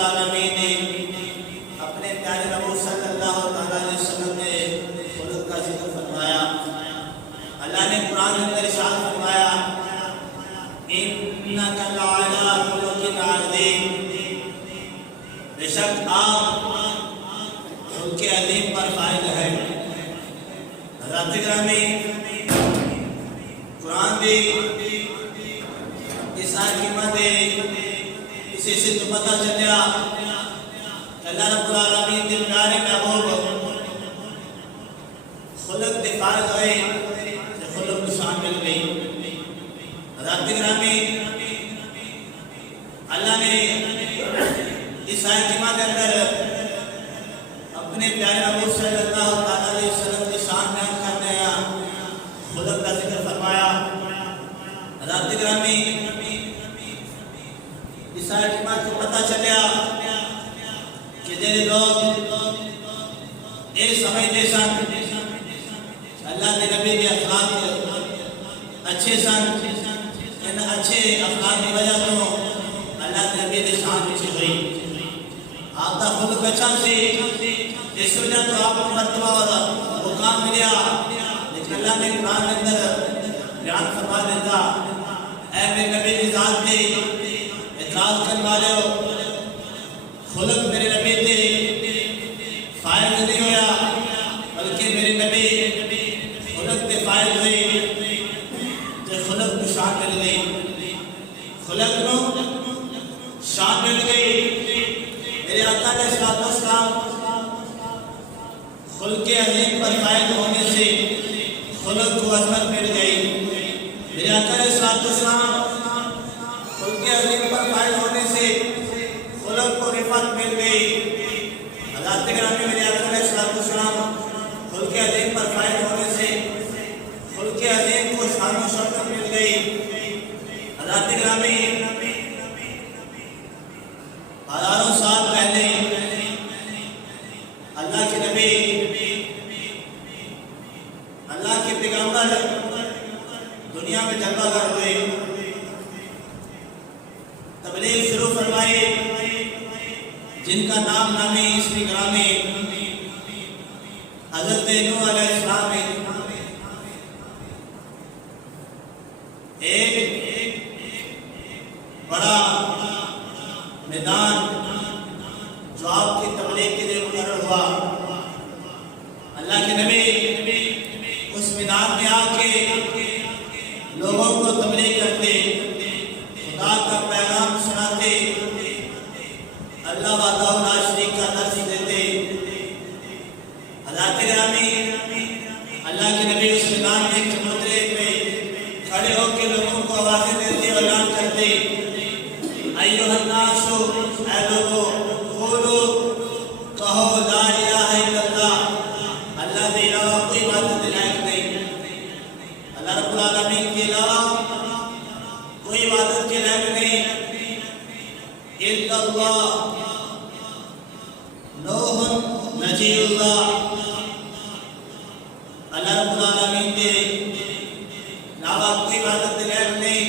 العالمین نے اپنے پیارے نبی صلی اللہ علیہ وسلم نے خلق کا ذکر فرمایا۔ اللہ نے قرآن میں ارشاد فرمایا انک لعلی خلق عظیم، بے شک آپ خلق عظیم پر فائز ہے۔ حضرات گرامی، قرآن دی اس حکمت اسے سے تو پتہ چلیا کہ اللہ رب العالمین کے پیارے محبوب خلق دے فائز ہوئے کہ خلق کو شان مل گئی۔ حضرات گرامی، اللہ نے اس حکمت کے اندر اپنے پیارے نبی صلی اللہ علیہ وسلم کی شان بیان کرنے خلق کا ذکر فرمایا۔ حضرات گرامی، اس حکمت کو پتہ چلیا کہ جڑے لوگ یہ سمجھتے سن اللہ کے نبی کے اخلاق اچھے سن، ان اچھے اخلاق کی وجہ تو اللہ کے نبی کی شان اچھی ہوئی، آپ کا خلق اچھا سی، اس وجہ تو آپ کو مرتبہ والا مقام ملیا۔ لیکن اللہ نے قرآن کے اندر بیان فرما دیتا اے میرے نبی کی ذات کی اعتراض کرنے والے ہو، خلق میرے نبی تے فائز نہیں ہویا بلکہ میرے نبی خلق تے فائز ہوئی جو خلق کو شان مل گئی، خلق کو شان مل گئی۔ میرے آقا علیہ السلام خلق عظیم پر فائز ہونے سے خلق کو عظمت مل گئی۔ میرے آقا علیہ السلام خلق عظیم پر فائز ہونے سے خلق کو رفعت مل گئی۔ حضرات گرامی، میرے آقا علیہ السلام خلق عظیم پر فائز ہونے سے خلق عظیم کو شان و شوکت مل گئی۔ حضرات گرامی، ہزاروں سال پہلے اللہ کے نبی، اللہ کے پیغمبر دنیا میں جلوہ گر ہوئے، تبلیغ شروع فرمائے، جن کا نام نامی اسم گرامی حضرت نوح علیہ السلام ہے۔ ایک بڑا میدان جو آپ کی تبلیغ کے لیے مقرر ہوا، اللہ کے نبی اس میدان میں آ کے لوگوں کو تبلیغ کرتے، خدا کا پیغام سناتے، اللہ وحدہ لا شریک کا درس دیتے۔ حضرات گرامی، اللہ کے نبی اس میدان میں ایک چبوترے پہ کھڑے ہو کے لوگوں کو آوازیں دیتے اور اعلان کرتے ایھا الناس، اے لوگوں، قولوا کہو لا الہ الا اللہ، اللہ کے علاوہ کوئی عبادت کے لائق نہیں، اللہ رب العالمین کے علاوہ کوئی عبادت کے لائق نہیں، الا اللہ، نوح نجی اللہ، اللہ رب العالمین کے علاوہ کوئی عبادت کے لائق نہیں،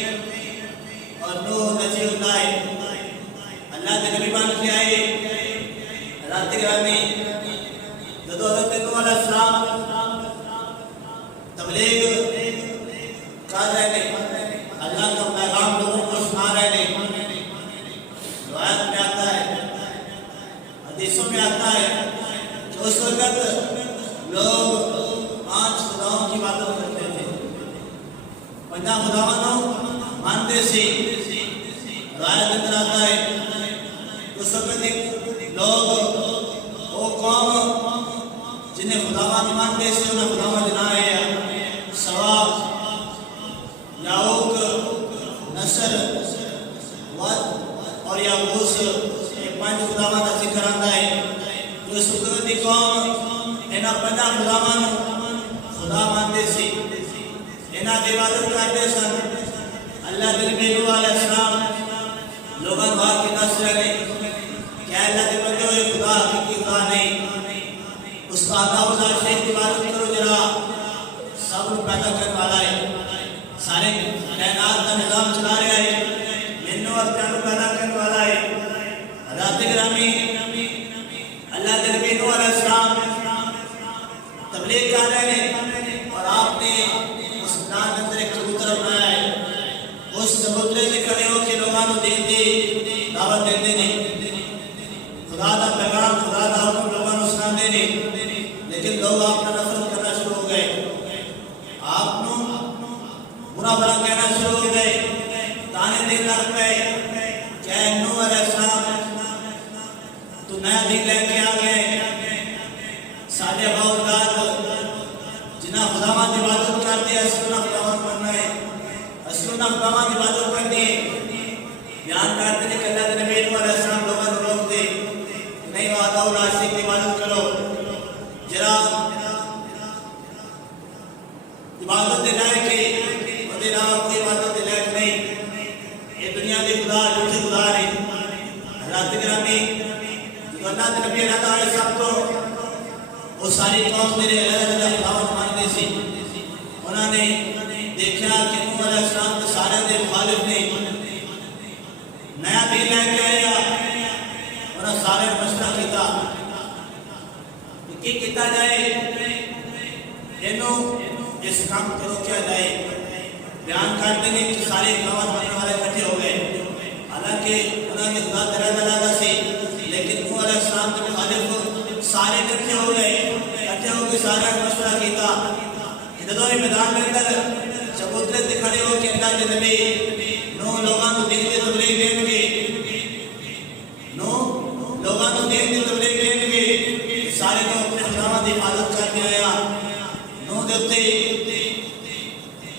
اور نوح نجی اللہ اللہ کے نبی بن کے آئے۔ حضرات گرامی، جب حضرت نوح علیہ السلام تبلیغ کر رہے ہیں، اللہ کا پیغام لوگوں کو سنا رہے ہیں، روایت میں آتا ہے، حدیثوں میں آتا ہے کہ اس وقت لوگ 5 خداؤں کی عبادت کرتے تھے، 50 خداؤں مانتے تھے۔ روایت اندر آتا ہے اس وقت لوگ وہ قوم جنہیں خداوند مانتے تھے انہیں خداوند نہ ہے، سوا، یعوق، نصر، ود اور یعوس، یہ 5 خداوند کا ذکر آتا ہے۔ جو اس وقت کی قوم انہاں 50 خداوند خدا مانتے تھے، انہاں کی عبادت کرتے سن۔ اللہ کے نبی نوح علیہ السلام لوگوں کو آ کے دس رہے ہیں کہ اللہ کے بندے ہوئے خدا حقیقی خدا نہیں، اس کا عطا وزا شیخ کی عبادت کرو، جرا سب پیدا کرنے والا ہے، سارے کائنات کا نظام چلا رہا ہے، جنوں اور جانوں پیدا کرنے والا ہے۔ حضرات حضرت گرامی اللہ کے نبی نوح علیہ السلام تبلیغ کر رہے ہیں اور آپ نے اس میدان کے اندر ایک چبوترا بنایا ہے. اس چبوترے سے کھڑے ہو کے لوگوں کو دین دی دعوت دیتے ہیں. خدا کا پیغام خدا کا حکم لوگوں کو سناتے ہیں، لیکن لوگ آپ کا نفرت کرنا شروع ہو گئے، آپ کو برا بھلا کہنا شروع ہو گئے، تانے دین لگ گئے کہ اے نوح علیہ السلام تو نیا دین لے کے آ گئے. سارے باوجود جنہیں خداوند عبادت کرتے ہیں اصل خداوند بننا ہے، اصل خداوند عبادت کرنی ہے. بیان کرتے ہیں کہ اللہ کے نبی نوح علیہ السلام لوگوں کو روک دے نہیں وعدہ اور عاشق کی عبادت کرو، جرا عبادت دے لائق ہے اور دے نام کوئی عبادت دے لائق نہیں. یہ دنیا کے خدا جھوٹے خدا ہے. حضرات گرامی جو اللہ کے نبی اللہ تعالی سب کو وہ ساری قوم میرے الگ الگ خداوند مانتے سی. انہوں نے دیکھا کہ نوح علیہ السلام کے سارے دے مخالف نے نیا دین لے کے آیا. انہوں نے سارے مشورہ کیتا کہ کیتا جائے انہوں اس کام کرو کیا جائے. بیان کرتے ہیں کہ سارے خداوند ماننے والے اکٹھے ہو گئے. حالانکہ انہوں نے خدا تعالیٰ سے لیکن نوح علیہ السلام کے مخالف سارے اکٹھے ہو گئے. اکٹھے ہو کے سارے مشورہ کیتا. جدوں میدان کے اندر چبوترے تے کھڑے ہو کے اللہ کے نبی نوح لوگوں کو دین کی تبلیغ دیں گے، نوح لوگوں کو دین کی تبلیغ دیں گے. سارے کو اپنے خداوند کی حفاظت کر کے آیا. نوح دے اوتے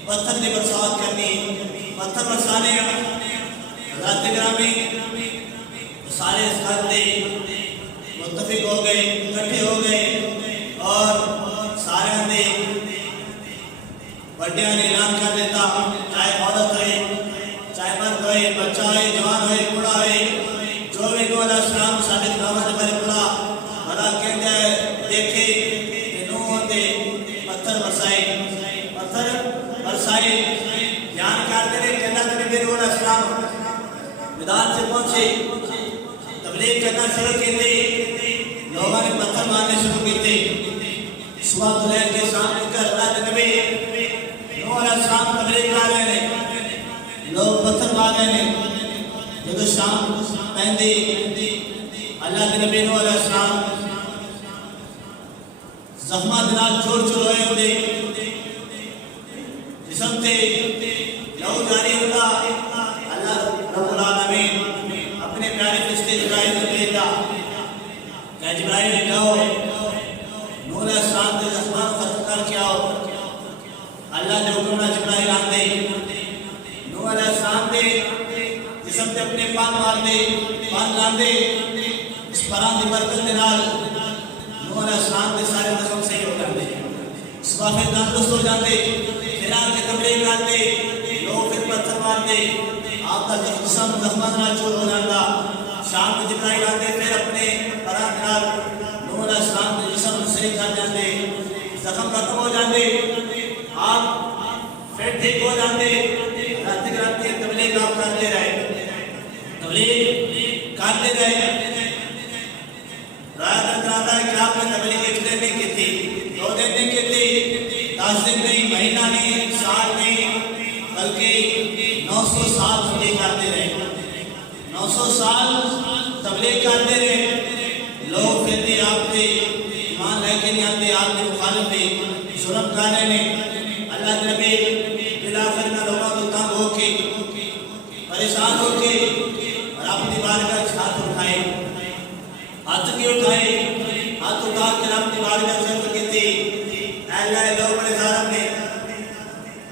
پتھر کی برسات کرنی، پتھر برسانے. حضرات گرامی سارے اس گھر دے متفق ہو گئے، اکٹھے ہو گئے اور سارے نے بڑیاں نے اعلان کر دیتا، چاہے عورت ہوئے، چاہے مرد ہوئے، بچہ ہوئے، جوان ہوئے، بوڑھا ہوئے، جو بھی نوح علیہ السلام سارے خداوند بارے بولا بڑا کہتا ہے دیکھے کہ نوح نے پتھر برسائے، پتھر برسائے. بیان کرتے ہیں کہ اللہ کے نبی نوح علیہ السلام میدان سے پہنچے، تبلیغ کرنا شروع کیتے. لوگوں نے پتھر مارنے شروع کیتے. صبح تو لے کے شام کر اللہ کے نبی نوح علیہ السلام تبلیغ کر رہے ہیں، لوگ پتھر مار رہے ہیں. جب شام پہندی اللہ کے نبی نوح علیہ السلام زخمہ دلال چھوڑ ہوئے ہوتے جسم تھے لہو جاری ہوتا. اللہ رب العالمین اپنے پیارے فرشتے جبرائیل کو بھیجا کہ جبرائیل نے کہو نوح علیہ السلام کے زخمہ ختم کر کے آؤ. اللہ نے حکم نہ جبرائیل آندے نوح علیہ السلام دے جسم تے اپنے پان مار دے، پان لاندے. اس پران دی برکت دے نال نوح علیہ السلام دے سارے زخم صحیح ہو جاندے. صبح پھر تندرست ہو جاندے، پھر آ کے تبلیغ کرتے، لوگ پھر پتھر مارتے، آپ کا جسم زخمہ نال چور ہو جاتا. شام کو جبرائیل آتے پھر اپنے پران دے نال نوح علیہ السلام دے جسم صحیح کر جاندے، زخم ختم ہو جاندے، آپ پھر ٹھیک ہو جاندے. رات رات تبلیغ آپ کرتے رہے، تبلیغ کرتے رہے. رات رات ہے کہ آپ نے تبلیغ ایک دن نہیں کی تھی، 2 دن نہیں کی تھی، 10 دن نہیں، مہینہ نہیں، سال نہیں، بلکہ 900 سال تبلیغ کرتے رہے. 900 سال تبلیغ کرتے رہے. لوگ پھر بھی آپ کے ایمان لے کے نہیں آتے، آپ کے مخالف بھی ظلم کر رہے ہیں. اللہ کے نبی بلاخر میں لوگوں کو تنگ ہو کے پریشان ہو کے اور اپنی بارگاہ سے ہاتھ اٹھائے، ہاتھ کی اٹھائے، ہاتھ اٹھا کر اپنی بارگاہ سے عرض کی تھی اے اللہ لوگ بڑے ظالم نے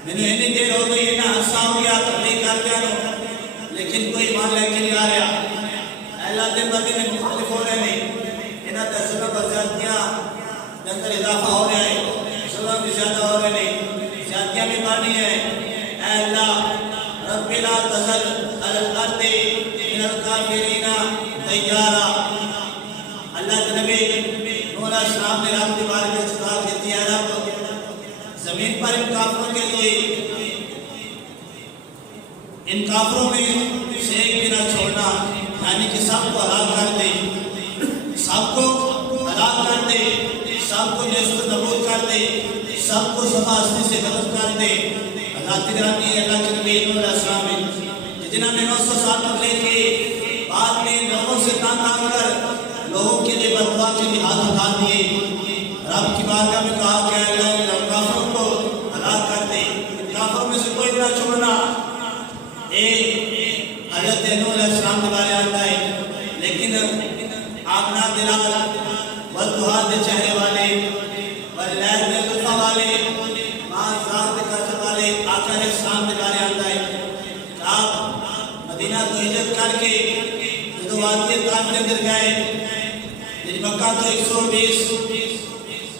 میں نے اتنی دیر ہو گئی اتنا عرصہ ہو گیا تبلیغ کر دیا لیکن کوئی ایمان لے کے نہیں آ رہا. اے اللہ دن بہ دن مختلف ہو رہے ہیں، انہاں تے ظلم اور زیادتیاں کے اندر اضافہ ہو رہا ہے، ظلم بھی زیادہ ہو رہے ہیں، زیادتیاں بھی بڑھی ہیں. اے اللہ رب لا تذر علی الارض من الکافرین دیارا. اللہ کے نبی نوح علیہ السلام نے رب کی بارگاہ سے دعا کی تھی، اے رب زمین پر ان کافروں کے لیے ان کافروں میں سے ایک بھی نہ چھوڑنا. یعنی کہ سب کو ہلاک کر دے، سب کو ہلاک کر دے، سب کو نیست و نابود کر دے، سب کو شفا ہستی سے ختم کر دے۔ اللہ تگرامی اللہ کے نبی نوح علیہ السلام ہے جنہوں نے 900 سال تک لے کے بعد میں لوگوں سے تانگ کر لوگوں کے لیے بددعا کے لیے ہاتھ اٹھا دیے۔ رب کی بارگاہ میں کہا کہ اے اللہ کافروں کو ہلاک کر دے، کافروں میں سے کوئی نہ چھوڑنا۔ حضرت نوح علیہ السلام کے بارے آتا ہے، لیکن آمنہ دلال والدہا دے چہرے والے واللیل دے لطفہ والے ماں ذات دے خرچ والے آقا علیہ السلام کے بارے آتا ہے کہ آپ مدینہ کو ہجرت کر کے جدو وادی طائف کے اندر گئے، جن مکہ تو 120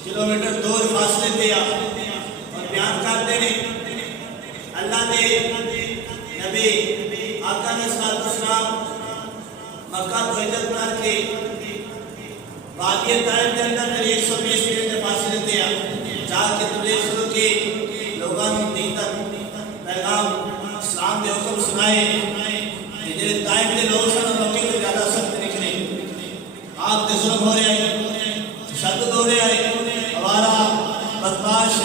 کلومیٹر دور فاصلے دیا اور بیان کرتے ہیں اللہ نے نبی آقا علیہ السلام مکہ کو ہجرت کر کے وادی طائف کے اندر 120 کلومیٹر فاصلے دیا، جا کے تبلیغ شروع کی، لوگوں نے دین تک پیغام اسلام کے حکم سنائے۔ جنہیں طائف کے لوگ سن مکے کو زیادہ سخت نکلے، آپ کے ظلم ہو رہے ہیں، تشدد ہو رہے ہیں، ہمارا بدماش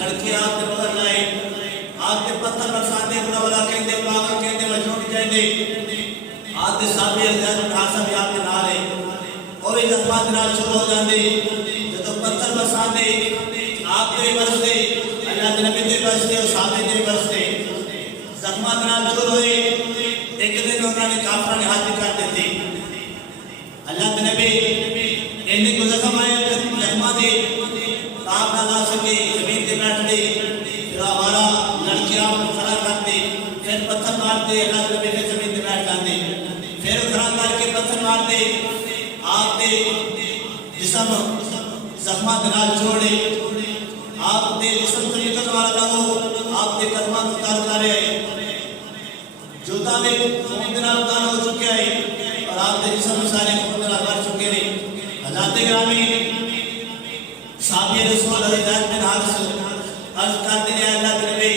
لڑکے آپ کے مگر لائے، آپ کے پتھر برساتے بڑا کہندے پاگل کہندے مجنون کہندے، آپ کے صحابی حضرت حاصل بھی آپ کے نال ہے، اور بھی زخمات نال شروع ہو جاندے، جدو پتھر برساتے آپ کے بھی برستے، اللہ کے نبی کے بھی برستے اور صحابے کے بھی برستے، زخمات نال شروع ہوئے۔ ایک دن انہوں نے کافروں نے ہاتھ کر دیتے، اللہ کے نبی انہیں کو زخم آئے زخمات دے آپ نہ لا سکے، زمین پہ بیٹھ دے، پھر ہمارا لڑکے آپ کو کھڑا کر دے، پھر پتھر مار دے، اللہ کے نبی پھر زمین پہ بیٹھ جاندے، پھر کھڑا کر کے پتھر مار دے، آپ دے جسم زخمات نال چھوڑے، آپ دے جسم کو نکل والا لگو، آپ دے قدمات اتار کرے، جوتا میں خون نال اتار ہو چکے ہیں اور آپ دے جسم سارے خون نال بھر چکے ہیں۔ حضرت گرامی صحابی رسول حضرت بن حارث عرض کرتے ہیں اللہ کے نبی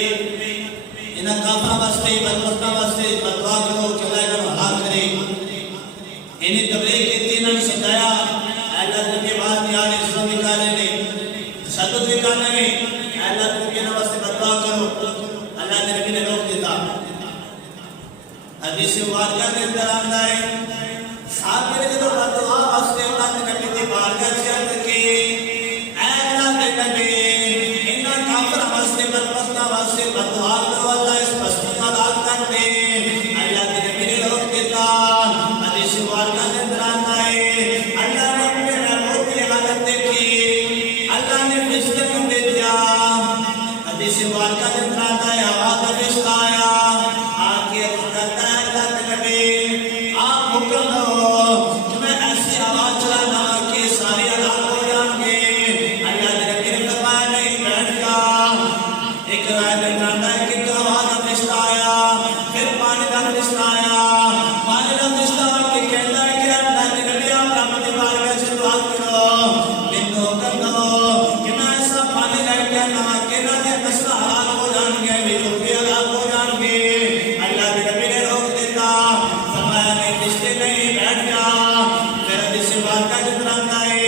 انہاں کافروں واسطے بدبختاں واسطے بددعا کرو کہ اللہ انہاں ہلاک کرے۔ انہیں تبلیغ کی انہوں نے سمجھایا اللہ کے نبی بعد میں آنے ظلم بھی کر رہے ہیں، تشدد بھی کر رہے ہیں، اللہ کے نبی انہاں واسطے بددعا کرو، اللہ کے نبی نے روک دیتا۔ حدیث مبارکہ کے اندر آتا ہے صحابہ نے جدو بددعا واسطے اللہ کے نبی کی بارگاہ سے عرض کی، اے اللہ کے نبی انہاں کافروں واسطے بدبختاں واسطے بددعا کرو، اللہ اس بستی کو ہلاک کر دے۔ اللہ کے نبی نے روک دیتا۔ حدیث مبارکہ کے اندر آتا ہے اللہ نے اپنے محبوب کی حالت دیکھی، اللہ نے فرشتے کو بھیجا۔ حدیث مبارکہ کے اندر آتا ہے ہوا کا فرشتہ آیا، آ کے کہتا ہے اللہ کے نبی آپ حکم دو کہ میں ایسی آواز چلانا کہ سارے ہلاک ہو جائیں گے۔ اللہ کے نبی نے فرمایا نہیں، بیٹھ جا۔ ایک روایت میں آتا ہے کہ ہوا کا فرشتہ آیا، پھر پانی کا فرشتہ آیا، پانی کا فرشتہ آ کے کہتا ہے کہ اللہ کے نبی آپ رحمت بارگاہ سے دعا کرو، مینوں حکم دو کہ میں ایسا پانی لے کے آنا کہ نہ کہ نسل ہلاک ہو جائیں گے، میرے بھی ہلاک ہو جائیں گے۔ اللہ کے نبی نے روک دیتا، فرمایا نہیں فرشتے نہیں، بیٹھ جا۔ پھر حدیث مبارکہ کے اندر آتا ہے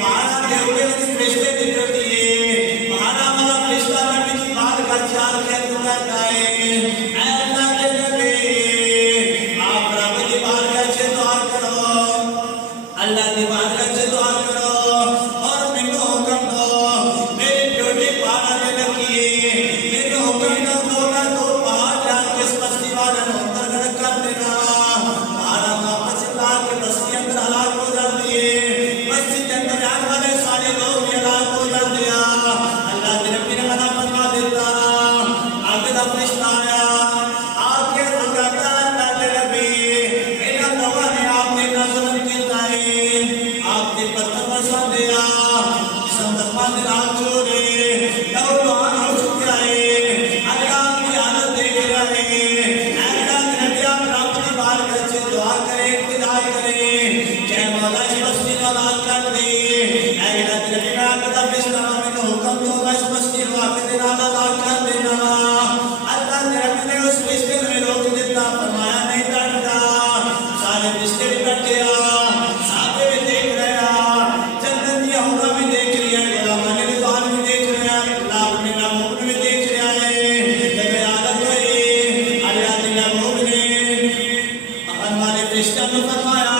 پہاڑ کے اوپر فرشتے نکل دیے، پہاڑ والا فرشتہ نبی کی بات کا خیال کہتا ہے اے اللہ کے نبی آپ رب کی بارگاہ سے دعا کرو، اللہ کی بارگاہ سے دعا کرو اور مینوں حکم دو میری ڈیوٹی پہاڑ میں لگی، مینوں حکم دو میں تو پہاڑ جا کے اس بستی والا اندر گھر کر دینا، پہاڑا واپس لا کے بستی اندر ہلاک ہو جاتی ہے، بستی کے اندر جان والے سارے لوگ بھی ہلاک ہو جاتے ہیں۔ اللہ کے نبی نے منع فرما دیتا، آگے دا فرشتہ آیا، آپ کے کہتا ہے اللہ کے نبی انہاں لوگوں نے آپ نے نہ ظلم کیتا ہے، آپ نے پتھر برسا دیا، جسم زخمات نال چھوڑے، لہو لہان ہو چکا ہے، اللہ کی حالت دیکھ رہے ہیں۔ اللہ کے نبی آپ رب کی بارگاہ سے دعا کریں، التجا کریں کہ مولا اس بستی کو ہلاک کر دے۔ اے اللہ کے نبی میں آقا دا فرشتہ میں حکم دو میں اس بستی کو آقا دے نال ہلاک کر دینا۔ اللہ کے نبی نے اس فرشتے کو روک دیتا، فرمایا نہیں بیٹھ جا۔ سارے بیٹھے صحابے بھی دیکھ رہے جنت دی ہورا بھی دیکھ رہی ہے غلامان رضوان بھی دیکھ رہے اللہ اپنے محبوب بھی دیکھ رہا ہے جب عادت ہوئی اللہ کے محبوب نے ہمارے فرشتہ نے فرمایا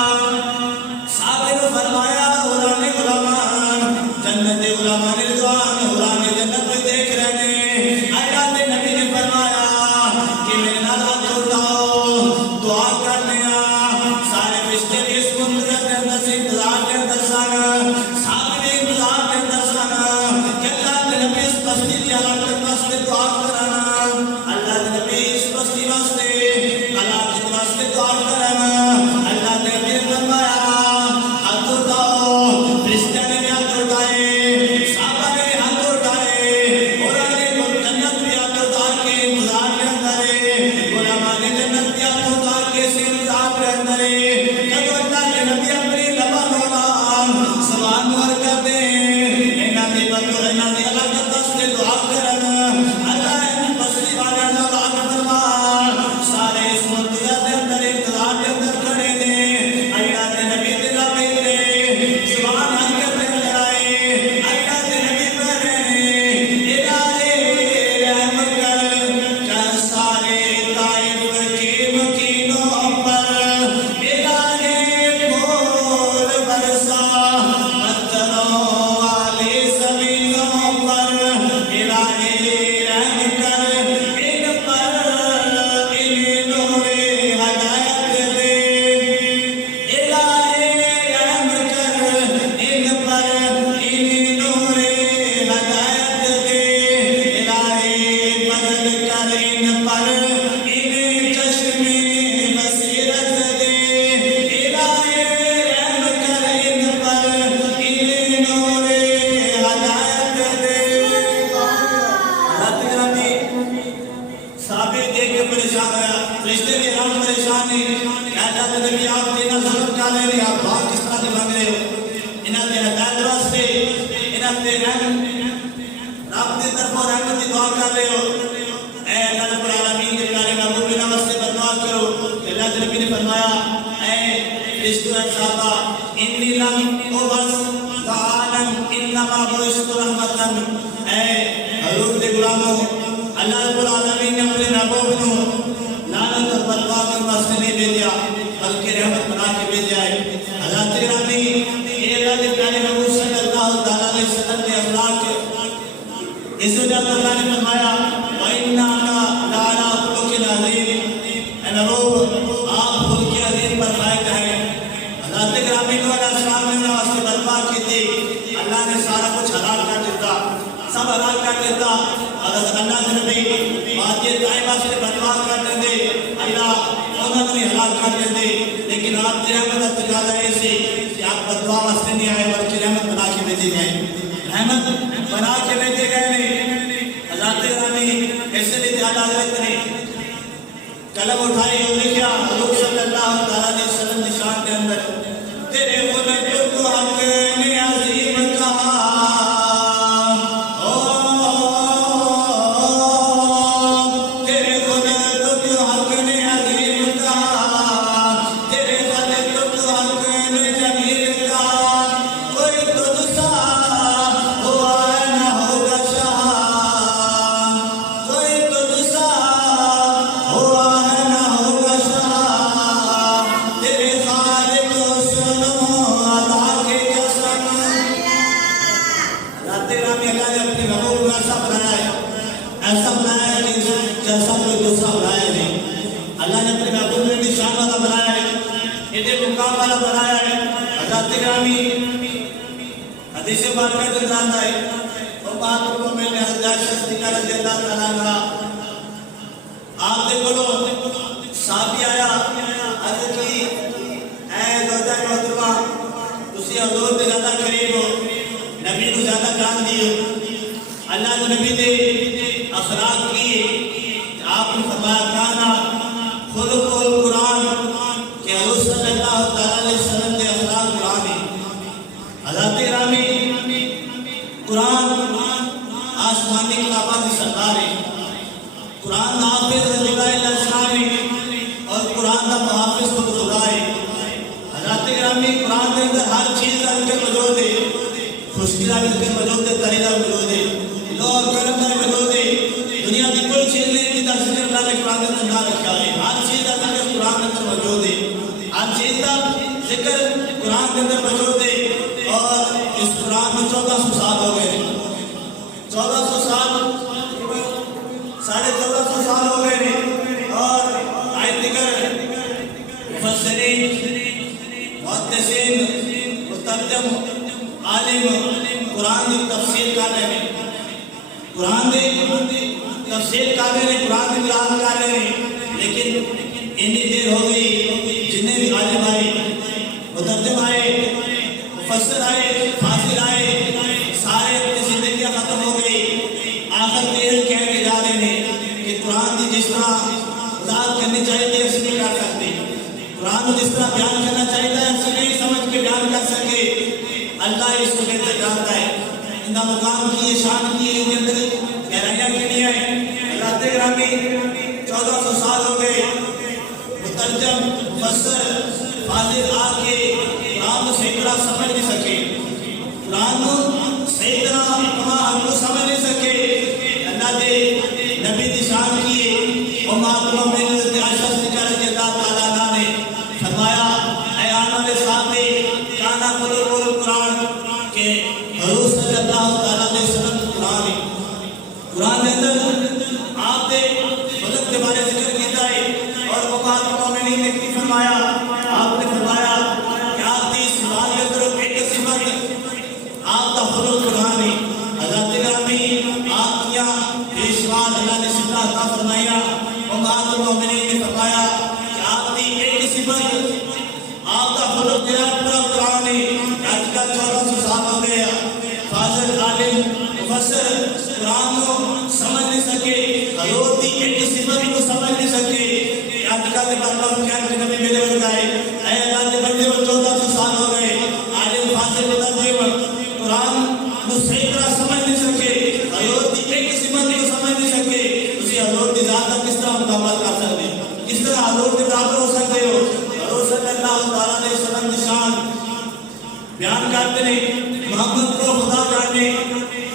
صحابے نے فرمایا غلامان غلامان جنت دے غلامان رضوان غلامان جنت میں دیکھ رہے ہیں اللہ کے نبی نے فرمایا کہ میرے نال ہاتھ اٹھاؤ دعا کرنے سارے فرشتے بھی اس منتظر کے اندر سے انتظار کے اندر سن صحابے بھی انتظار کے اندر سن کہ اللہ کے نبی اس بستی کی حالت واسطے دعا کرنا اللہ کے نبی اس بستی واسطے حالات واسطے دعا کرنا اللہ کے نبی نے فرمایا ہاتھ اٹھاؤ فرشتے نے بھی ہاتھ اٹھائے صحابہ نے بھی ہاتھ اٹھائے اور اگلے جنت بھی ہاتھ اٹھا کے انتظار کے اندر ہے غلامان جنت بھی ہاتھ اٹھا کے اس انتظار کے اندر ہے جب اللہ کے نبی اپنی لبا مولا سبحان نور کرتے ہیں انہاں دی بندو انہاں دی اللہ واسطے دعا کرنا اللہ ان بستی والے اللہ فرما سارے اس منتظر کے اندر انتظار کے اندر کھڑے ہیں اللہ کے نبی دے لبے نے سبحان اللہ کرتے نظر آئے اللہ کے نبی پر الہی رحم کر سارے طائف کے مکینوں پر الہی پھول برسا پتھروں والے زمینوں پر الہی رحم کر ان پر انہیں نور ہدایت دے الہی رحم کر ان پر انہیں نور ہدایت دے الہی بدل کر ان پر انہیں چشم بصیرت دے الہی رحم کر ان پر انہیں نور ہدایت دے حضرت گرامی صحابے دیکھ کے پریشان ہوا فرشتے بھی حیران پریشان نہیں کہ اللہ کے نبی آپ دینا ظلم کر رہے ہیں آپ بات کس طرح کی مانگ رہے ہو انہاں دے ہدایت واسطے انہاں دے رحم رب دی طرفوں رحمت کی دعا کر رہے ہو اے اللہ رب العالمین کے پیارے محبوب انہاں واسطے بددعا کرو اللہ کے نبی نے فرمایا اے فرشتوں اے صحابہ انی لم ابعث تعالم انما بعثت رحمتا اے حضور دے غلاموں اللہ رب العالمین نے اپنے محبوب کو لعنت اور بددعا کے واسطے نہیں بھیجا بلکہ رحمت بنا کے بھیجا ہے حضرت گرامی یہ اللہ کے پیارے محبوب صلی اللہ تعالی علیہ وسلم کے اخلاق اس وجہ سے اللہ نے فرمایا وَإِنَّا لَعَلَىٰ خُلُقٍ عَظِيمٍ اے محبوب آپ خلق عظیم پر فائد ہیں حضرت گرامی کو علیہ السلام نے واسطے بددعا کی تھی اللہ نے سارا کچھ حلال کر دیتا سب حلال کر دیتا حضرت اللہ کے نبی وادی طیبہ سے بددعا کرتے تھے اللہ انہوں نے حلال کر دیتے لیکن آپ کی رحمت تقاضا ایسی کہ آپ بددعا واسطے نہیں آئے بلکہ رحمت بنا کے بھیجے گئے رحمت بنا کے بھیجے گئے نہیں حضرت گرامی ایسے بھی تعالیٰ حضرت نے قلم اٹھائی اور لکھا حضور صلی اللہ علیہ وسلم کی شان کے اندر تیرے خلق کو حق نے عظیم کہا تیرے خلق کو حق نے عظیم کہا تیرے خلق کو حق نے جمیل کہا کوئی تجھ سا ہوا نہ ہوگا شاہ کوئی تجھ سا ہوا نہ ہوگا شاہ تیرے خالق کو سنو اللہ کے قسم رات رامی اللہ نے اپنی محبوب کو ایسا بنایا ہے کہ جیسا کوئی دوسرا بنایا نہیں اللہ نے اپنے محبوب نے بھی شان والا بنایا ہے اتنے مقام والا بنایا ہے حضرت گرامی حدیث بارکہ کے اندر ہے وہ بات کو میں نے حضرت صدیقہ رضی اللہ تعالیٰ عنہ آپ دے بولو صحابی آیا حضرت کی اے زوجہ محترمہ تسی حضور دے زیادہ قریب ہو نبی کو زیادہ جان دیو اللہ کے نبی دے اخلاق کی آپ نے فرمایا کانا خلق القرآن کہ حضور صلی اللہ علیہ وسلم دے اخلاق قرآن ہے حضرت گرامی قرآن آسمانی کتابوں کی سردار ہے قرآن حافظ رضی اللہ علیہ وسلم اور قرآن کا محافظ خود خدا ہے گرامی قرآن کے اندر ہر چیز کا ذکر موجود ہے، خشکی کا ذکر موجود ہے، تری کا موجود ہے، لو اور کرم کا موجود ہے۔ دنیا کی کوئی چیز نہیں جس کا ذکر اللہ نے قرآن کے اندر نہ رکھا ہے، ہر چیز کا ذکر قرآن کے اندر موجود ہے، ہر چیز کا ذکر قرآن کے اندر موجود ہے۔ اور اس قرآن میں 1400 سال ہو گئے، 1400 سال، 1450 سال ہو گئے ہیں۔ اور آئے دیگر مفسرین، محدثین، مترجم، عالم قرآن کی تفسیر کر رہے ہیں، قرآن کی تفسیر کر رہے ہیں، قرآن کی قرآن کر رہے ہیں، لیکن اتنی دیر ہو گئی جتنے بھی عالم آئے، مترجم آئے، مفسر آئے، فاصل آئے، سارے اپنی زندگیاں ختم ہو گئی، آخر میں یہ کہہ کے جا رہے ہیں کہ قرآن کی جس طرح وضاحت کرنی چاہیے ایسے نہیں کر سکتے، قرآن کو جس طرح بیان کرنا چاہیے ایسے نہیں سمجھ کے بیان کر سکے، اللہ اس کو بہتر جانتا ہے، ان کا مقام کی ہے، شان کی ہے، ان کے اندر گہرائیاں کتنی ہیں۔ اللہ گرامی 1400 سال ہو گئے، مترجم، مفسر، فاضل آ کے قرآن کو صحیح طرح سمجھ نہیں سکے، قرآن کو صحیح طرح ہم کو سمجھ نہیں سکے۔ اللہ دے نبی دی شان کیے، وما تؤمن عائشہ صدیقہ رضی اللہ تعالیٰ عنہ نے فرمایا، اے آنے والے سامنے کانا قلوب القرآن کہ حضور صلی اللہ علیہ وسلم قرآن ہے، قرآن کے اندر آپ نے خلق کے بارے ذکر کیتا ہے، اور وما تؤمن نے کی فرمایا، آپ نے فرمایا کہ آپ کی صفات کے اندر ایک صفت آپ کا خلق قرآن ہے۔ حضرت گرامی آپ کیا پیشوار اللہ نے صفات عطا فرمایا، وما تؤمن نے فرمایا کہ آپ کی ایک صفت آپ کا خلق پورا قرآن ہے۔ آج کل 1400 سال ہو گیا، فاضل، عالم، مفسر قرآن کو سمجھ نہیں سکے، حضور کی ایک صفت کو سمجھ نہیں سکے۔ آج کل کے بندوں کیا نبی میرے بتائے، اے اللہ کے بندے 1400 سال ہو گئے، عالم، فاضل، مترجم قرآن کو صحیح طرح سمجھ نہیں سکے، حضور کی ایک صفت کو سمجھ نہیں سکے، اسی حضور کی ذات کا کس طرح مقابلہ کر سکتے، کس طرح حضور کے برابر ہو سکتے ہو؟ حضور صلی اللہ علیہ وسلم کی شان بیان کرتے ہیں، محمد کو خدا جانے،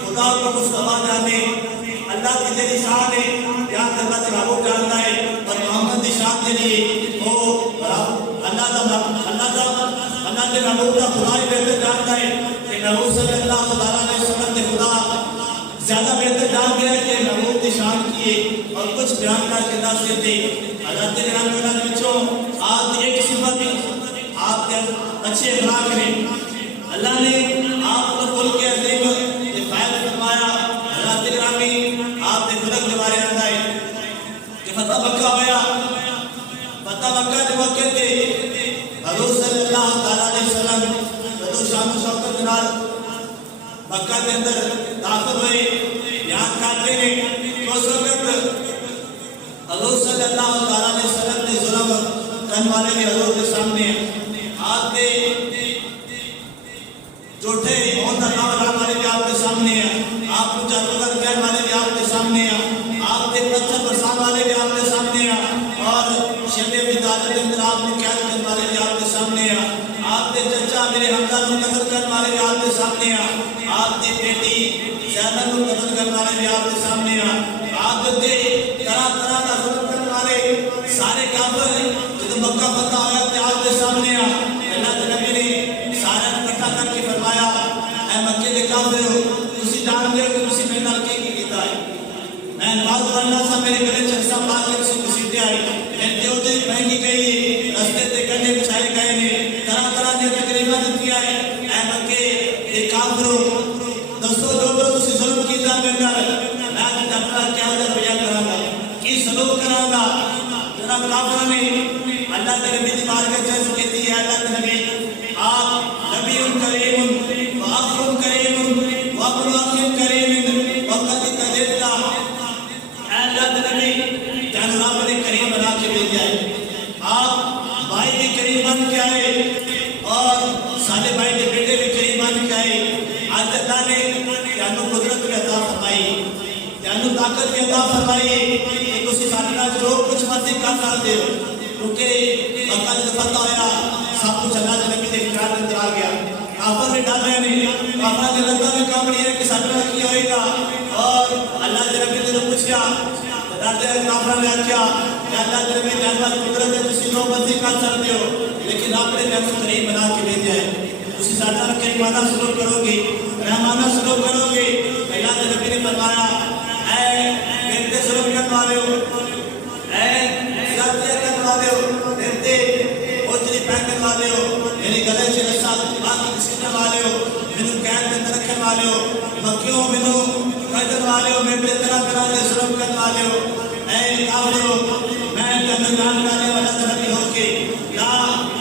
خدا کو مصطفیٰ جانے، اللہ کی جیسی شان ہے بیان کرنا تو محبوب جانتا ہے، اور محمد کی شان کے لیے وہ اللہ کے محبوب کا خدا ہی بہتر جانتا ہے کہ محبوب صلی اللہ علیہ وسلم کے خدا زیادہ بہتر جان گیا ہے کہ محبوب کی شان کیے اور کچھ بیان کر کے نہ سکتے۔ حضرت گرامی اللہ نے بچوں آپ ایک صفت آپ کے اچھے اخلاق ہیں، اللہ نے آپ کو بول کے عظیم فائد فرمایا۔ حضرت گرامی آپ نے خلق کے بارے میں آئے کہ فتح مکہ ہوا، فتح مکہ کے موقع تھے حضور صلی اللہ علیہ وسلم بدو شان و شوکت کے نال مکہ کے اندر داخل ہوئے، بیان کرتے ہیں کہ اس وقت حضور صلی اللہ علیہ وسلم نے ظلم کرنے والے بھی حضور کے سامنے آپ کے جھوٹے بہت اللہ والے بھی آپ کے سامنے ہیں، آپ کو جادوگر کہنے والے بھی آپ کے سامنے ہیں، آپ کے پتھر برسان والے بھی آپ کے سامنے ہیں، اور شب ابی طالب کے اندر آپ کو قید کرنے والے بھی آپ کے سامنے ہیں، آپ کے چچا میرے حمزہ کو قتل کرنے والے بھی آپ کے سامنے ہیں، آپ کی بیٹی زینب کو قتل کرنے والے بھی آپ کے سامنے ہیں، آپ کے طرح طرح کا ظلم کرنے والے سارے کافر جو مکہ فتح ہوا تھے آپ کے سامنے ہیں۔ اللہ کے نبی نے سارے اکٹھا کر کے فرمایا، اے مکے کے کافر ہو، تسی جان دے کہ تسی میرے نال کی کیتا ہے، میں نماز پڑھنا سا میرے گلے چکسا پا کے کسی تے آئی، میں دیوتے مہنگی گئی، رستے تے گنے بچھائے گئے نے، طرح طرح کی تقریباں دتی ہے، اے مکے کے کافر ہو، دسو جو تسی ظلم کیتا میرے نال، میں اپنا کیا رویہ کراں گا، کی سلوک کراں گا۔ جناب کافروں نے اللہ کے نبی کی بارگاہ میں عرض کی ہے، اللہ کے نبی آپ نبی کریم واخ کریم وابن اخ کریم وقد تجدتا، اے اللہ کے نبی جان رب نے کریم بنا کے بھیجا ہے، آپ بھائی بھی کریم بن کے آئے اور سارے بھائی کے بیٹے بھی کریم بن کے آئے۔ آج اللہ نے جانو قدرت بھی عطا فرمائی، جانو طاقت بھی عطا فرمائی کہ تسی سارے نال جو کچھ مرضی کر سکتے ہو، کیونکہ مکہ جب فتح ہوا سب کچھ اللہ کے نبی کے اختیار میں آ گیا. کافر نے ڈر رہے نہیں, کافر کے لگتا میں کام نہیں ہے کہ ساتھ کیا ہوئے گا. اور اللہ کے نبی نے پوچھا, ڈرتے ہیں کافر نے کیا کہ اللہ کے نبی جانور قدرت ہے تسی نو بندی کر سکتے ہو, لیکن آپ نے جب کریم بنا کے بھیجا ہے تسی ساتھ کے مانا سلوک کرو گے, مہمانہ سلوک کرو گے. اللہ کے نبی نے فرمایا اے میرے سلوک کرنے والے ہو, اے زیادتیاں کرنے والے ہو, میرے اوجری پہننے والے ہو, میرے گلے سے رسا باقی کسینے والے ہو, مینوں قید میں رکھنے والے ہو, مکیوں مینوں قیدن والے ہو, میرے طرح طرح کے سلوک کرنے والے ہو, اے کافرو میں جنگان کرنے والا نبی ہو کے لا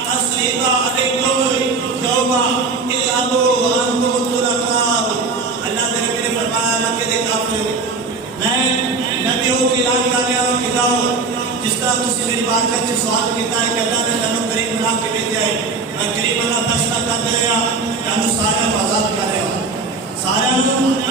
تسلیط علیکم یوم اذهبوا وانتم طلقاء. اللہ کے نبی نے فرمایا مکے دے کافرو میں نبی ہو کے اعلان کرنے والا کہ جاؤ جس طرح تسی میری بات کا سوال کیتا ہے کہ اللہ نے تمہیں کریم بنا کے بھیجا ہے, میں کریم اللہ فیصلہ کر دے گا کہ سارے آزاد کر رہے ہو, سارے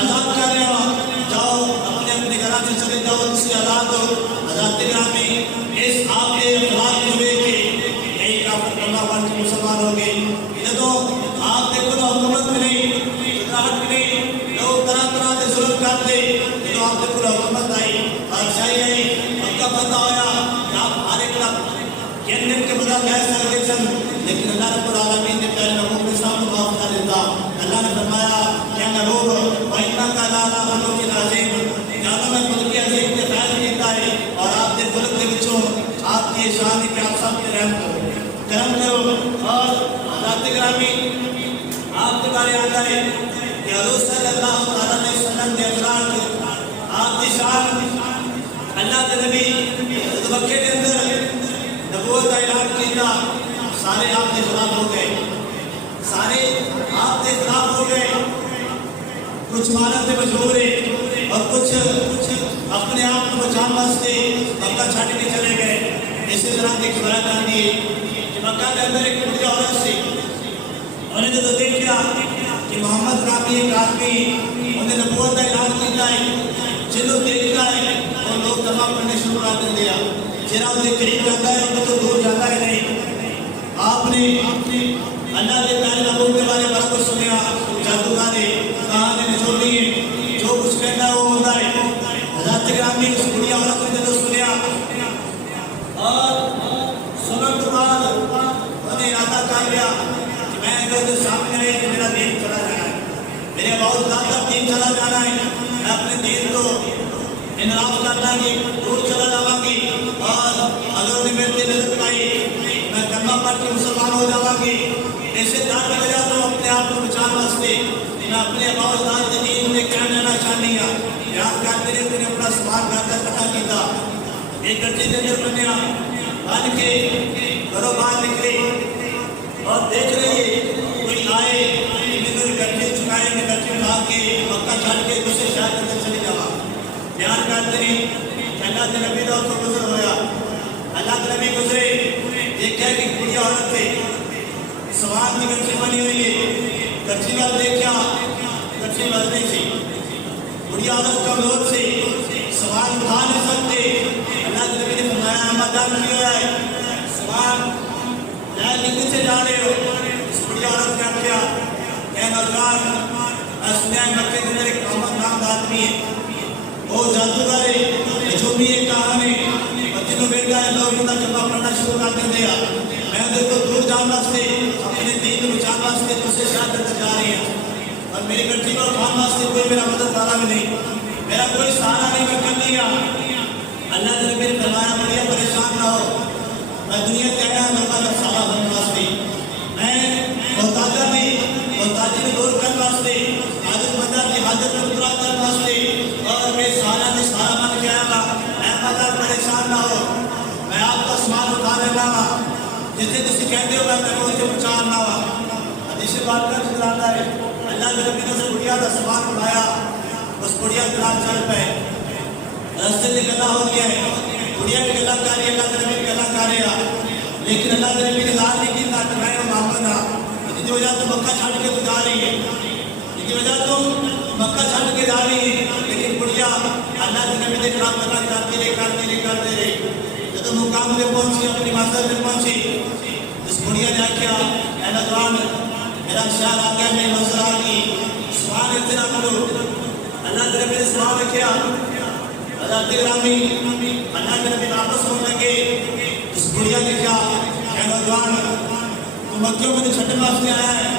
آزاد کر رہے ہو, جاؤ اپنے اپنے گھر سے چلے جاؤ, تسی آزاد ہو. حضرت گرامی اس آپ کے اخلاق کو لے کے یہی کافر کلمہ پڑھ کے مسلمان ہو گئے. جب آپ کے کوئی حکومت میں نہیں, حکومت میں نہیں, لوگ طرح طرح سے ظلم کرتے, تو آپ کے کوئی حکومت آئی, بادشاہی آئی, اب کا پتہ ہویا کہ آپ ہر ایک کینڈیڈیٹ کے بدل گئے سکتے سن, لیکن اللہ رب العالمین نے پہلے لوگوں کے سامنے معاف کر دیتا. اللہ نے فرمایا کہ میں روح وَإِنَّكَ لَعَلَىٰ خُلُقٍ عَظِيمٍ, جانو میں خلق عظیم کے فیض دیتا ہے, اور آپ نے خلق کے بچوں آپ کی شان ہے کہ آپ سب کے رحم کرو, کرم کرو. اور حضرت گرامی آپ کے بارے آتا ہے کہ حضور صلی اللہ علیہ وسلم کے اخلاق آپ کی شان, اللہ کے نبی مکے کے اندر نبوت کا اعلان کیا, سارے آپ کے خلاف ہو گئے, سارے آپ کے خلاف ہو گئے. کچھ مانت میں مجبور ہے اور کچھ اپنے آپ کو بچان واسطے مکہ چھاڑ کے چلے گئے. اسی طرح کی روایت آتی ہے کہ مکہ کے اندر ایک بڑی عورت سی, انہوں نے جو دیکھا کہ محمد نامی ایک آدمی انہیں نبوت کا اعلان کیا ہے, جنہوں دیکھتا ہے اور لوگ تمام کرنے شروع کر دیا, جنہوں نے قریب جاتا ہے ان کو دور جاتا ہے نہیں. آپ نے اللہ کے پیارے نبوت کے بارے میں کچھ سنیا, جادوگر ہے, کہانی نچوڑی ہے, جو کچھ کہنا ہے وہ ہوتا ہے. حضرت گرامی اس بڑی عورت نے جو سنیا اور سنن کے بعد انہیں ارادہ کر لیا کہ میں اگر سامنے آئے کہ میرا دین چلا جانا ہے, میرے بہت زیادہ دین چلا جانا ہے, میں اپنے دین کو انحراف کرنا گی, دور چلا جاؤں گی, اور اگر انہیں میرے دل نظر پائی میں کلمہ پڑھ کے مسلمان ہو جاؤں گی. ایسے جان کی وجہ تو اپنے آپ کو بچان واسطے میں اپنے بہت زیادہ دین میں کیا لینا چاہنی ہے. یاد کرتے رہے تو نے اپنا سامان گھر تک کٹھا کیا, ایک گھنٹے کے اندر بنیا بن کے گھروں باہر نکلے اور دیکھ رہے کوئی آئے گٹھے چکائے میں گٹھے اٹھا کے مکہ چھاڑ کے دوسرے شہر کے اندر چلے جاوا. بیان کرتے رہے اللہ کے نبی کا تو گزر ہویا, اللہ کے نبی گزرے دیکھا کہ بڑی عورت تھے, سوار کی گٹھی بنی ہوئی ہے, گٹھی وال دیکھا گٹھی بل نہیں تھی, بڑی عورت کمزور سے سوار اٹھا نہیں سکتے. اللہ کے نبی نے فرمایا رمضان کیا ہے, سوار لے کے پیچھے جا رہے ہو. اس بڑی عورت نے کیا کہ نوجوان اسنے مکے کے اندر ایک محمد نام کا آدمی ہے, وہ جادوگر ہے, جو بھی ایک کہانی اور جنہوں بیٹا ہے لوگ ان کا کلمہ پڑھنا شروع کر دیں دیا. میں ادھر کو دور جان واسطے اپنے دین کو بچان واسطے دوسرے شہر تک جا رہی ہیں, اور میری گٹھی کو اٹھان واسطے کوئی میرا مدد والا بھی نہیں, میرا کوئی سہارا نہیں, میں کر لیا. اللہ نے میرے فرمایا بڑھیا پریشان نہ ہو, میں دنیا کے آیا ہوں اللہ کا سہارا بننے واسطے, میں محتاجہ نہیں, محتاجی میں دور کرنے واسطے, حاجت مندہ کی حاجت میں پورا کرنے واسطے, اور میں سہارا میں سہارا بن کے آیا گا. اے مدد پریشان نہ ہو, میں آپ کا سامان اٹھا لینا گا, جسے تسی کہتے ہو میں مجھے بچان نہ ہوا. حدیث بات کا ذکر آتا ہے اللہ کے نبی نے اس بڑھیا کا سامان اٹھایا, اس بڑھیا کے چل پہ رستے سے گلا ہو گیا ہے, بڑھیا کی گلا کر رہی ہے, اللہ کے نبی کی گلا کر رہا, لیکن اللہ کے نبی نے ظاہر نہیں کی کہ میں محمد ہوں, اس کی وجہ تو مکہ چھاڑ کے تو جا رہی ہے, اس کی وجہ تو مکہ چھاڑ کے جا رہی ہے. لیکن بڑھیا اللہ کے نبی کے خلاف گلا کرتے رہے, جب مقام پہ پہنچی, اپنی منزل پہ پہنچی, اس بڑھیا نے آکھیا اے نوجوان میرا خیال آ گیا میں منظر آ گئی سبحان اتنا کرو اللہ کے نبی نے سبحان رکھیا حضرت گرامی اللہ کے نبی واپس ہونے لگے اس بڑھیا نے کہا اے نوجوان تو مکیوں میں چھٹے واسطے آیا ہے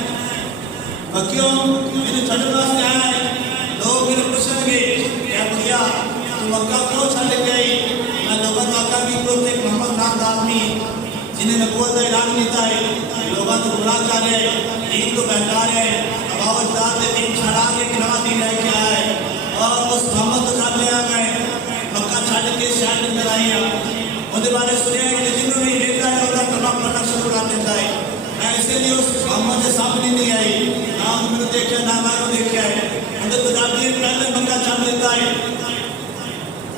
مکیوں میں چھٹے واسطے آیا ہے لوگ میرے پوچھیں گے اے بڑھیا تو مکہ کیوں چھٹ گئی میں لوگوں کو آقا بھی کو ایک محمد نام آدمی جنہیں نبوت کا اعلان کیتا ہے لوگوں کو گمراہ کر رہے ہیں دین کو بہکار ہے اباوت دار نے دین چھڑا کے نواں دین لے کے آیا ہے اور اس محمد کو ساتھ لے آ گئے مکہ چھٹ کے شہر کے اندر آئی ان کے بارے سنے ہیں کہ جنہوں نے دیکھا ہے انہوں کلمہ پڑھنا شروع کر دیتا ہے میں اسی لیے اس محمد کے سامنے نہیں آئی نہ میں نے دیکھا نہ میں نے دیکھا ہے اندر تو جاتی پہلے مکہ چھٹ دیتا ہے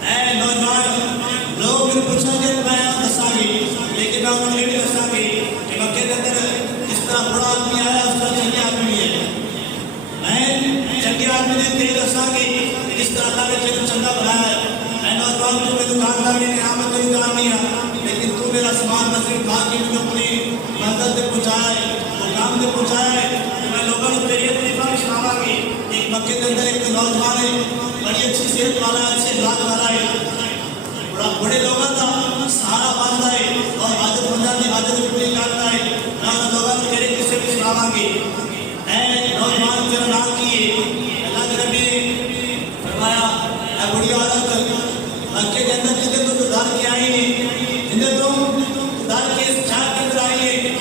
اے نوجوان لوگ میرے پوچھیں گے میں دساں گی لیکن میں انہوں نے بھی دساں گی کہ مکے کے اندر جس طرح بڑا آدمی آیا اس طرح چنگے آدمی ہے میں چنگے آدمی نے تیرے دساں گی کہ جس طرح اللہ نے چنگا چنگا بنایا ہے اے نوجوان تو میں دکاندار میری آمد کا دکان نہیں ہے لیکن تو میرا سامان نصیب کھا کے مجھے اپنی منزل تک پہنچایا ہے مقام تک پہنچایا ہے میں لوگوں نے تیری طریقہ بھی سناواں گی ایک مکے کے اندر ایک نوجوان ہے بڑی اچھی صحت والا ہے اچھے اخلاق والا ہے بڑے لوگوں کا سہارا بنتا ہے اور حاجت بندہ کی حاجت پوری کرتا ہے میں لوگوں کو تیرے قصے بھی سناواں گی اے نوجوان تیرا نام کیے اللہ کے نبی نے فرمایا اے بڑی عورت مکے کے اندر جتنے تو دار کے آئی ہے جتنے تو دار کے اس شہر کے اندر آئی ہے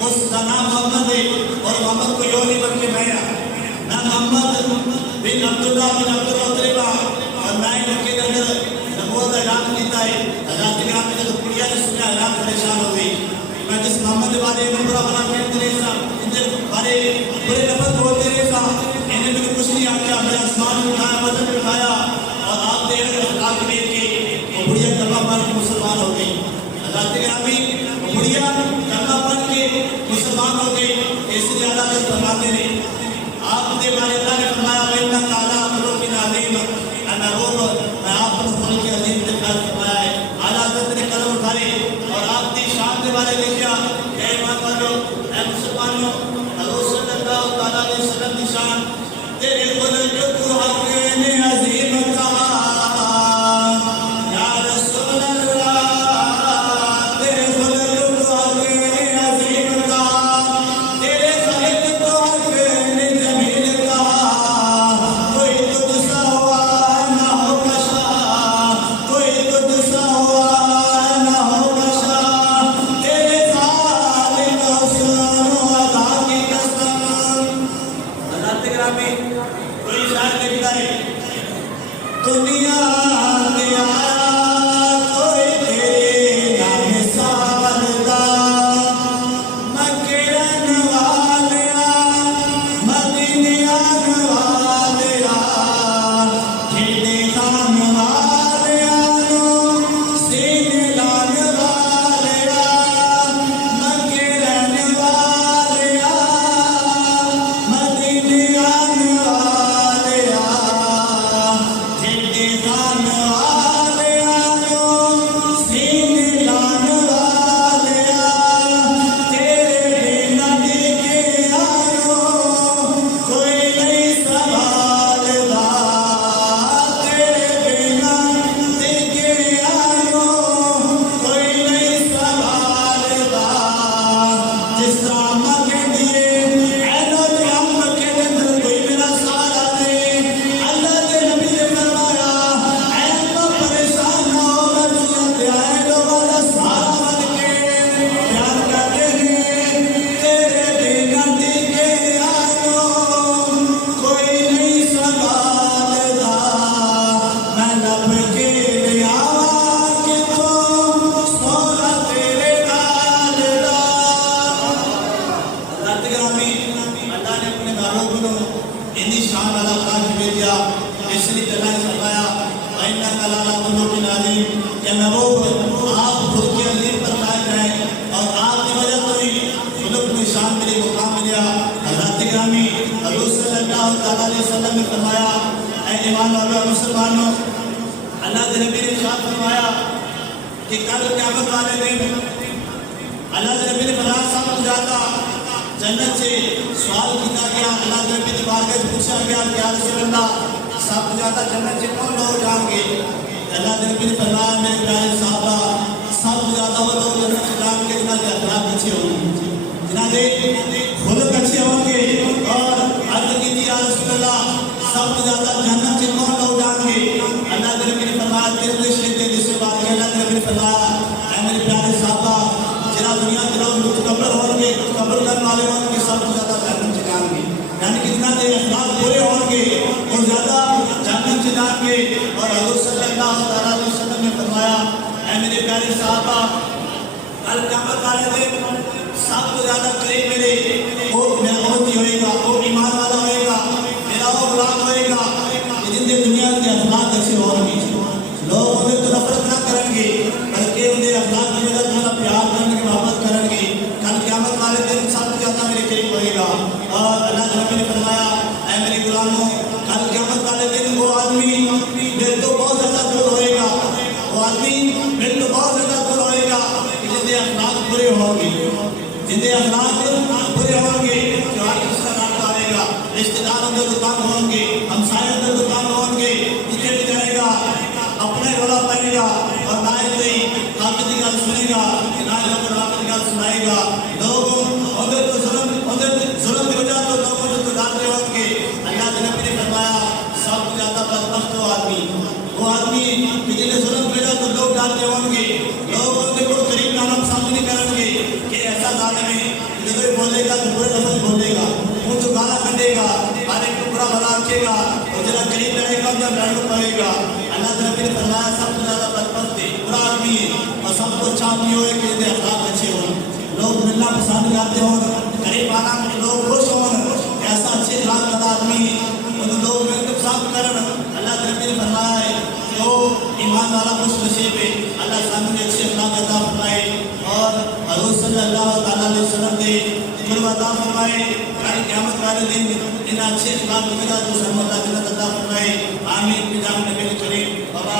اس کا نام محمد ہے اور محمد کو یوں نہیں بلکہ میں نہ محمد بن عبداللہ بن عبدالعطلبہ اور میں مکے کے اندر نبوت کا اعلان کیتا ہے حضرت گرامی نے تو پڑیا نے سنیا اعلان پریشان ہو گئی میں جس محمد کے بارے میں برا بنا کہتے رہے تھا ان کے بارے برے لفظ بولتے رہے تھا انہیں مجھے کچھ نہیں آکیا میں آسمان اٹھایا وزن اٹھایا اور آپ دے اخلاق دیکھ کے وہ بڑھیا کلمہ پڑھ کے مسلمان ہو گئی حضرت گرامی وہ بڑھیا کلمہ پڑھ کے مسلمان ہو گئی اس لیے اللہ کے فرماتے نے آپ کے بارے اللہ نے فرمایا وَإِنَّكَ عَلَىٰ خُلُقٍ عَظِيمٍ میں آپ پر خلق عظیم کے خیال فرمایا ہے اعلیٰ حضرت نے قدم اٹھائے اور آپ کی شان کے بارے میں کیا اے ایمان والو اے مسلمانوں حضور صلی اللہ تعالیٰ علیہ وسلم کی شان تیرے خلق کو حق نے عظیم کہا یا رسول اللہ تیرے خلق کو حق نے عظیم کہا تیرے خلق کو حق نے جمیل کہا کوئی تجھ سا ہوا دنیا دیا کوئی تیرے نام سالدہ مکرن والیا مدینیان والیا کھیڑے خان والیا سین لان والیا مکرن والیا مدینیان والیا مسلمانوں اللہ کے نبی نے ارشاد فرمایا کہ کل قیامت والے دن اللہ کے نبی نے فرمایا سب سے زیادہ جنت سے سوال کیا گیا، اللہ کے نبی کی بارگاہ سے پوچھا گیا کہ یا رسول اللہ سب سے زیادہ جنت سے کون لوگ جائیں گے؟ اللہ کے نبی نے فرمایا میرے پیارے صحابہ سب سے زیادہ وہ لوگ جنت سے جائیں گے جنہاں کے اخلاق اچھے ہوں گے، جنہاں کے خلق اچھے ہوں گے۔ اور عرض کی تھی یا رسول اللہ سب سے زیادہ جنت سے کون لوگ جائیں گے؟ اللہ کے نبی نے فرمایا ترمذی شریف کے جس سے بات ہے، اللہ کے نبی نے فرمایا اے میرے پیارے صحابہ جنہاں دنیا کے لوگ متکبر ہوں گے، متکبر کرنے والے ہوں گے، سب سے زیادہ جہنم سے جائیں گے، یعنی کتنا دے اخلاق برے ہوں گے اور زیادہ جہنم سے جائیں گے۔ اور حضور صلی اللہ علیہ وسلم نے فرمایا اے میرے پیارے صحابہ کل قیامت والے دن سب سے زیادہ قریب میرے وہ امتی ہوئے گا، وہ ایمان والا ہوئے گا، میرا وہ غلام ہوئے گا جن کے دنیا کے اخلاق ایسے ہوں گے، لوگ انہیں تو نفرت نہ کریں گے بلکہ انہیں اخلاق کی وجہ سے پیار کرنے کی محبت کریں گے۔ کل قیامت والے دن سب سے زیادہ میرے قریب ہوئے گا۔ اور اللہ کے نبی نے فرمایا اے میرے غلاموں کل قیامت والے دن وہ آدمی میرے تو بہت زیادہ دور ہوئے گا، وہ آدمی میرے تو بہت زیادہ دور ہوئے گا جن کے اخلاق برے ہوں گے، جن کے اخلاق برے ہوں گے، جو ہر کس کا نام آئے گا، رشتے دار اندر دکان ہوں گے، ہمسائے اندر دکان ہوں گے، نیچے جائے گا اپنے رولا پائے گا اور نہ ہی حق کی گل سنے گا، نہ ہی حق کی گل سنائے گا۔ لوگ ادھر تو ظلم کی وجہ تو لوگوں کو ڈالتے ہوں گے۔ اللہ کے نبی نے فرمایا سب سے زیادہ بدبخت وہ آدمی جن نے ظلم کیا تو لوگ ڈالتے ہوں گے، لوگ ان کو قریب نہ پسند نہیں کریں گے کہ ایسا ظالم ہے جب بولے گا تو برے لفظ بولے گا، منہ تو گالا کھٹے گا، ہر ایک کو برا بھلا رکھے گا اور جب قریب رہے گا جب لڑ پڑے گا۔ اللہ کے نبی نے فرمایا سب سے زیادہ بدبخت ہے برا آدمی ہے اور سب کو چاہتی ہوئے کہ ان کے اخلاق اچھے ہوں، لوگ ملنا پسند کرتے ہوں، قریب آنا لوگ خوش ہوں، ایسا اچھے اخلاق والا آدمی ہے ان لوگ مل کے پسند کریں۔ اللہ کے نبی نے فرمایا ہے جو ایمان والا خوش نصیب ہے، اللہ سامنے اچھے اخلاق عطا فرمائے اور حضور صلی اللہ علیہ وسلم نے قرب عطا فرمائے، کل قیامت والے دن ان اچھے اخلاق کی وجہ سے سرمدہ جنت عطا فرمائے۔ آمین بجاہ نبی کریم۔